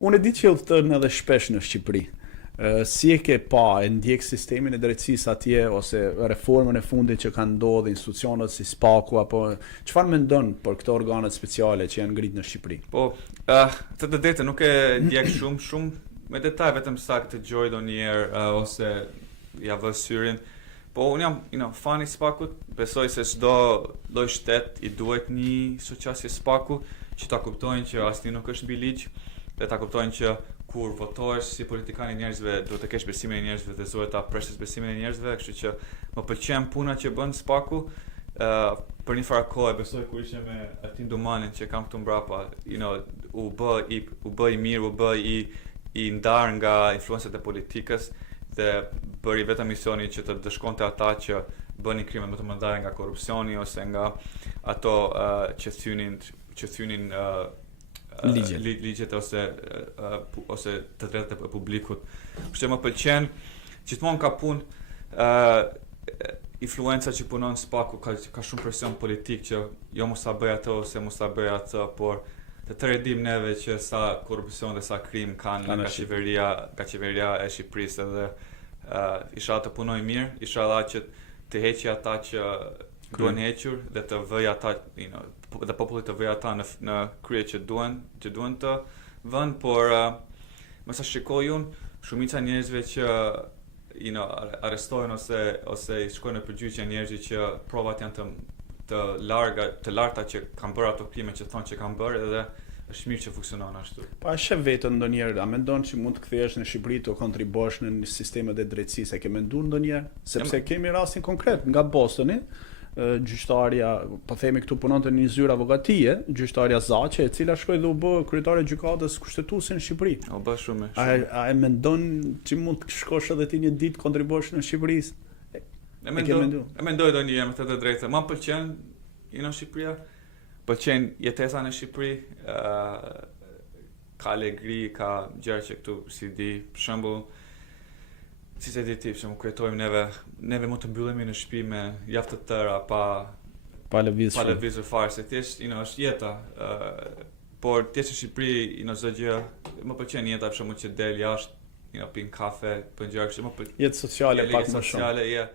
Unë e di që udhëton edhe shpesh në Shqipëri. Si e ke pa, e ndjek sistemin e drejtësisë atje, ose reformën e fundit që kanë ndodhur institucionet si Spaku, apo çfarë mendon për këto organet speciale që janë ngritur në Shqipëri? Po, të drejtë nuk e ndjek shumë me detaj, vetëm sa këtë gjoj ndonjëherë ose ja vë syrin. Po unë jam fan i Spakut, besoj se çdo lloj shtet i duhet një shoqatje Spaku që ta kuptojnë që asnjë nuk është mbi ligj, dhe ta kuptojnë që kur votohesh si politikan i njerëzve, duhet të kesh besimin e njerëzve dhe duhet ta preshësh besimin e njerëzve, kështu që më pëlqen puna që bën Spaku. Për një farë kohë besoj kur ishte me Atin Dumanin që kam këtu mbrapa, u bë i mirë, u bë i ndar nga influencët e politikës dhe bëri vetëm misioni që të dëshkonte ata që bënin krime më të mëdha nga korrupsioni ose nga ato që thynin ligjet ose të drejtat e publikut. Kështu që më pëlqen, gjithmonë ka punë influenca që punon Spaku, ka shumë presion politik që jo mos ta bëj atë ose mos ta bëj atë, por të tërë dim neve që sa korrupsion dhe sa krim kanë nga qeveria e Shqipërisë, edhe inshallah të punoj mirë, inshallah që të heqë ata që duhen hequr dhe të vëj ata, dhe populli të vëj ata në krye që duhen të vënë, por më sa shikoj unë, shumica njerëzve që arrestohen ose i shkojnë në përgjigje njerëzit që provat janë të larta që kanë bërë ato krime që thonë që kanë bërë, edhe është mirë që funksionon ashtu. Pa shef vetën ndonjëherë, a mendon që mund të kthehesh në Shqipëri të kontribosh në sistemet e drejtësisë? E ke menduar ndonjëherë? Sepse kemi rastin konkret nga Bostoni, gjyqtarja, po themi këtu punon të një zyrë avokatie, gjyqtarja Zaçe, e cila shkoi dhe u bë kryetare e gjykatës kushtetuese në Shqipëri. U bë shumë. A e mendon që mund të shkosh edhe ti një ditë kontribosh në Shqipëri? E mendoj ndonjëherë, me të drejtë. Ma pëlqen Shqipëria, pëlqen jetesa në Shqipëri, ka alegri, ka gjëra që këtu si di, për shembull, si se di ti, që më kujtojmë neve mund të mbyllemi në shtëpi me javë të tëra pa lëvizur fare, se thjesht është jeta. Por thjesht në Shqipëri çdo gjë, më pëlqen jeta, për shembull që del jashtë, pin kafe, bën gjëra kështu, jetë sociale pak më shumë.